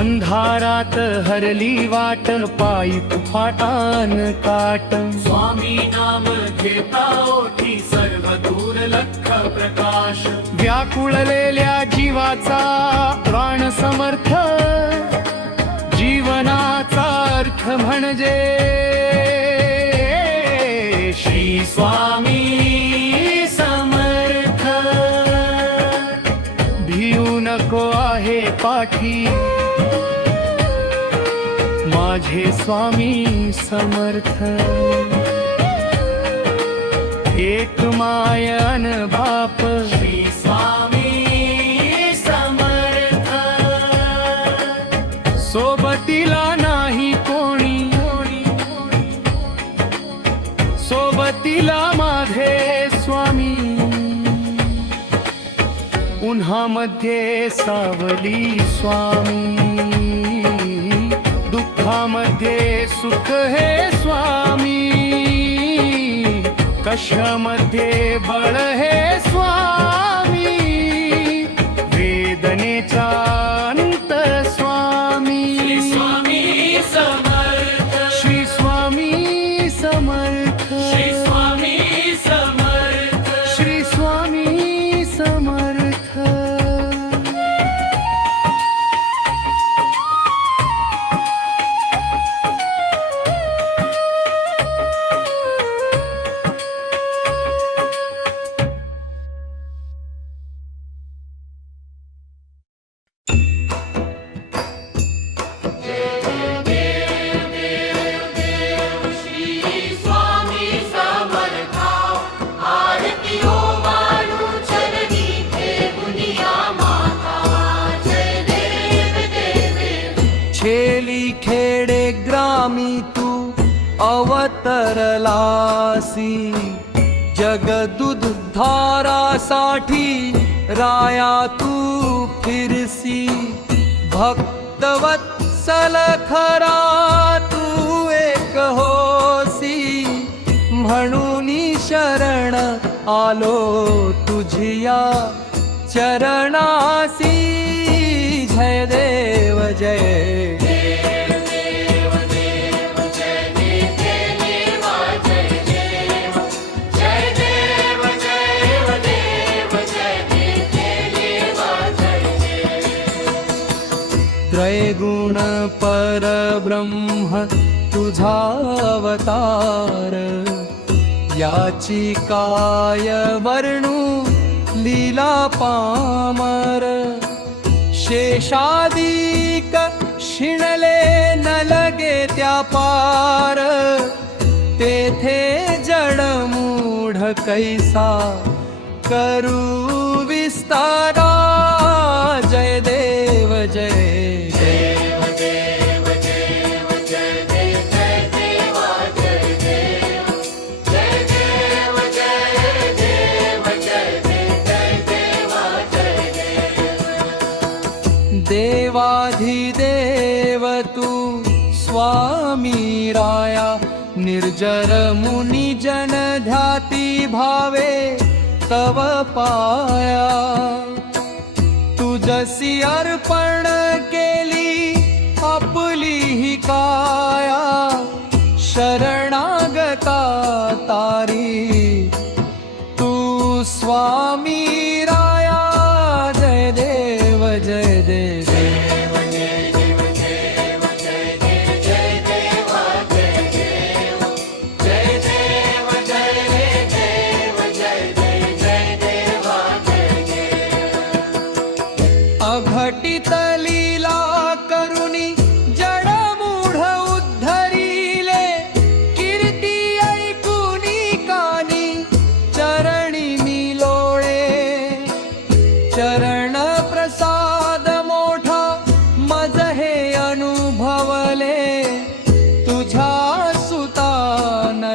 अंधारात हरली वाट, पायी फाटान काट, स्वामी नाम घेता ओठी सर्व दूर लख प्रकाश. व्याकुळलेल्या जीवाचा प्राण समर्थ, जीवनाचा अर्थ म्हणजे श्री स्वामी समर्थ. भिऊ नको आहे पाठी, माझे स्वामी समर्थ. एक मायन बाप, श्री स्वामी समर्थ. सोबतीला नाही कोणी, सोबतीला माझे स्वामी. उन्हामध्ये सावली स्वामी, दुःखामध्ये सुख हे स्वामी, कष्टामध्ये बळ हे स्वामी, वेदनेचा अंत स्वामी. श्री स्वामी समर्थ, श्री स्वामी समर्थ, श्री स्वामी समर्थ, श्री स्वामी समर्थ. छेली खेडे ग्रामी तू अवतरलासी, जगदुद्धारासाठी राया तू फिरसी. भक्तवत्सल खरा तू एक होसी, म्हणून शरण आलो तुझिया चरणासी. जय देव जय त्रैगुण परब्रह्म तुझा अवतार, याची काय वर्णू लीला पामर. शेषादिक शिणले न लगे त्या पार, तेथे जडमूढ कैसा करू विस्तारा. जय देव जय देव देव देव जय देव जय देवा जय देव जय देव जय देव जय देव जय देवा जय देव. देवाधिदेव तू स्वामी राया, निर्जर मुनी जन ध्याती भावे तव पाया. तुझसी अर्पण केली आपली ही काया, शरणागता तारी तू स्वामी राया. जय देव जय देव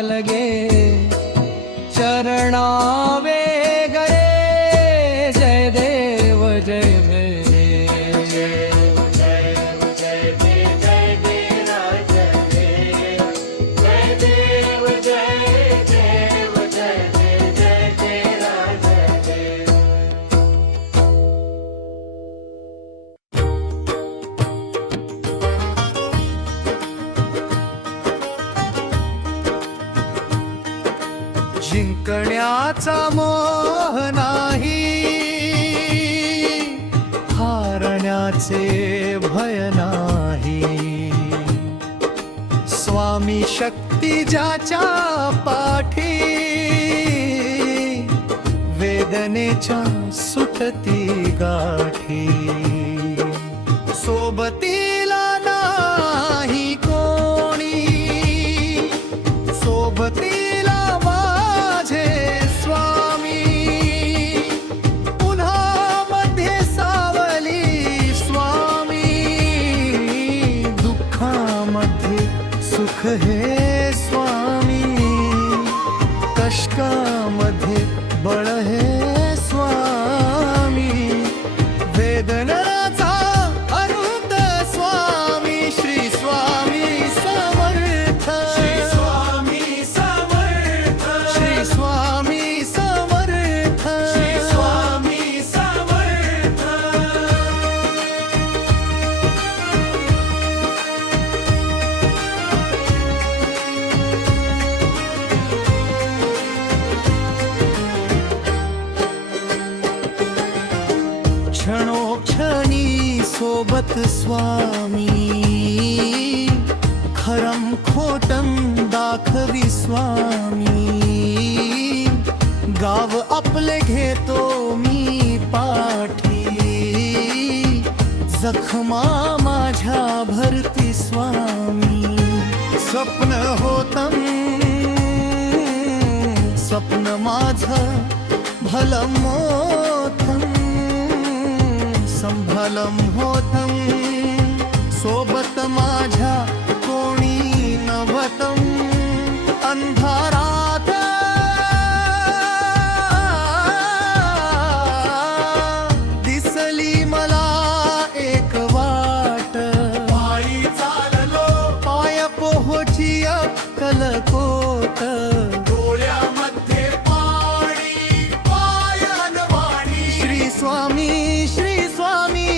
लगे चरणा वेगळे जय देव जय मेरे जिंकण्याचा मोह नाही हारण्याचे भय नाही स्वामी शक्ती ज्याच्या पाठी वेदनेच्या सुटती गाठी सोबतीला नाही कोणी सोबतीला माझे स्वामी उन्हामध्ये सावली स्वामी दुःखामध्ये सुख हे स्वामी कष्टामध्ये बळ हे स्वामी वेदनाचा अरुंद स्वामी श्री स्वामी समर्थ श्री स्वामी समर्थ श्री स्वामी समर्थ श्री स्वामी समर्थ क्षणोक्षणी सोबत स्वामी खरम खोटम दाखवी स्वामी गाव आपले घेतो मी पाठी जखमा माझ्या भरती स्वामी स्वप्न होतं स्वप्न माझं भलं मोठं संभलम होतं सोबत माझ्या कोणी नव्हतं अंधारात दिसली मला एक वाट पायी चाललो पाय पोहोची अक्कलकोट डोळ्यामध्ये पाणी पायन वाणी श्री स्वामी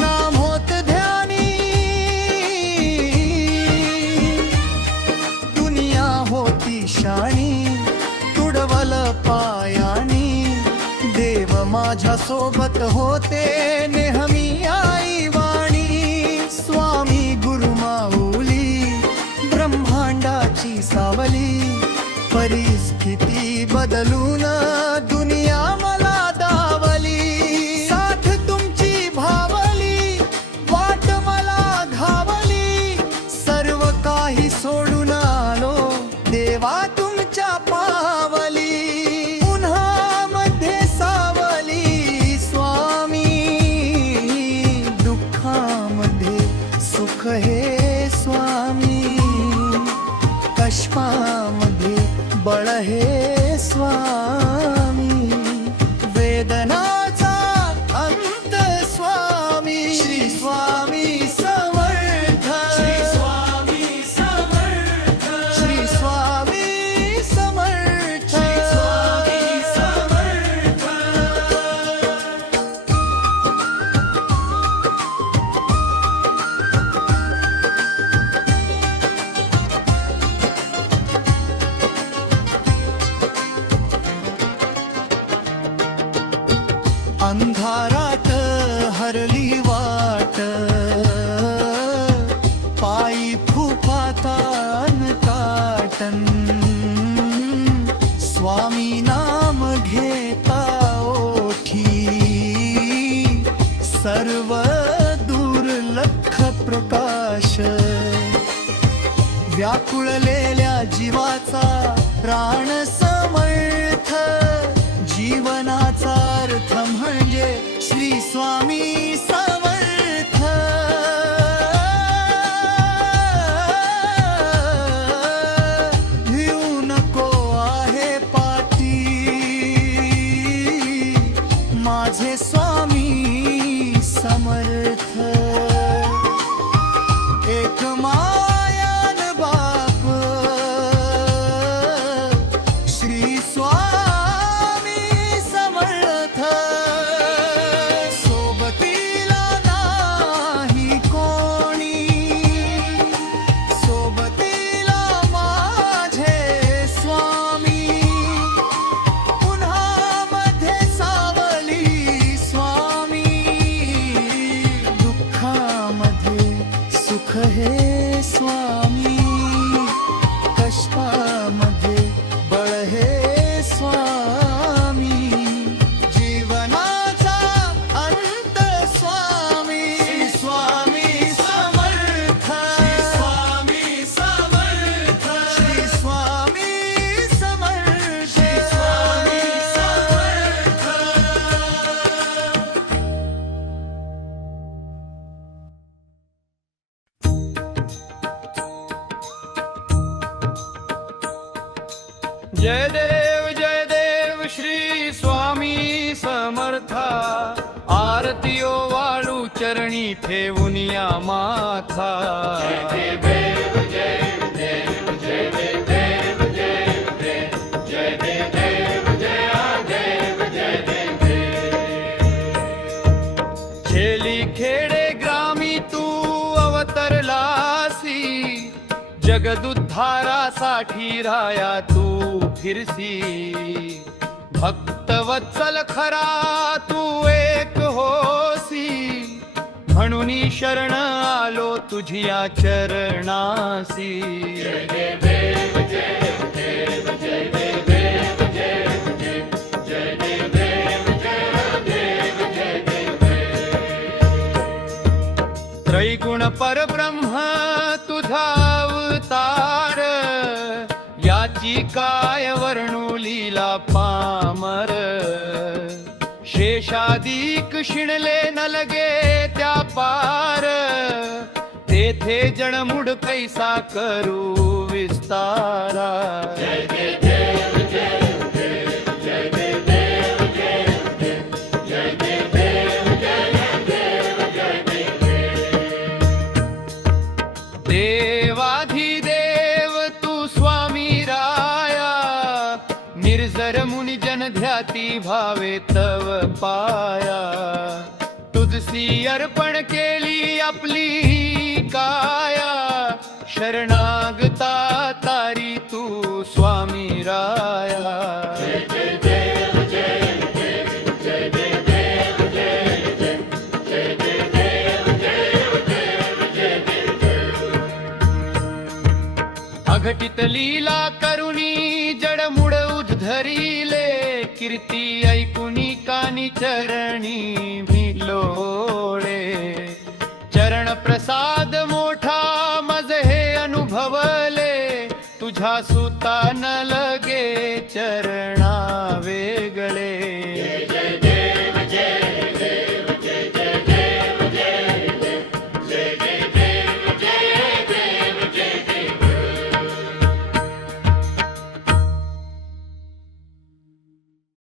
नाम होत ध्यानी दुनिया होती शाणी तुडवल पायानी देव माझ्या सोबत होते नेहमी आई वाणी स्वामी गुरु माऊली ब्रह्मांडाची सावली परिस्थिती बदलून दुनिया मला दावली साथ तुमची भावली वाट मला घावली सर्व काही सोडून आलो देवा तुमच्या पावली उन्हामध्ये सावली स्वामी दुःखामध्ये सुख हे स्वामी कष्टामध्ये बळ हे स्वामी वेदनाचा अंत स्वामी श्री स्वामी समर्थ श्री स्वामी समर्थ श्री स्वामी समर्थ श्री स्वामी समर्थ अंधारात हरली वाट पायी फुफातान काटन स्वामी नाम घेता ओठी सर्व दुर्लक्ष प्रकाश व्याकुळलेल्या जीवाचा प्राण समर्थ जीवनाचा अर्थ म्हणजे श्री स्वामी समर्थ जय देव श्री स्वामी समर्था आरतीयो वाळू चरणी ठेवून या माथा छेली खेडे ग्रामी तू अवतरलासी जगदुद्धारासाठी राया तू फिरसी भक्तवत्सल खरा तू एक होसी म्हणून शरण आलो तुझिया चरणासी त्रैगुण परब्रह्म तुझा अवतार याची काय वर्णू लीला पामर शेषादिक शिणले न लगे त्या पार तेथे जणमुड कैसा करू विस्तारा देवाधिदेव तू स्वामी राया निर्जर मुनि जन ध्याती भावे तव पाया तुझसी अर्पण केली आपली काया शरणागता तारी तू स्वामी राया अघटित लीला करुणी जडमुड उद्धरिले कीर्ती ऐकुनी कानी चरणी भिलोळे चरण प्रसाद मोठा मज हे अनुभवले तुझ्या सुता न लगे चरणा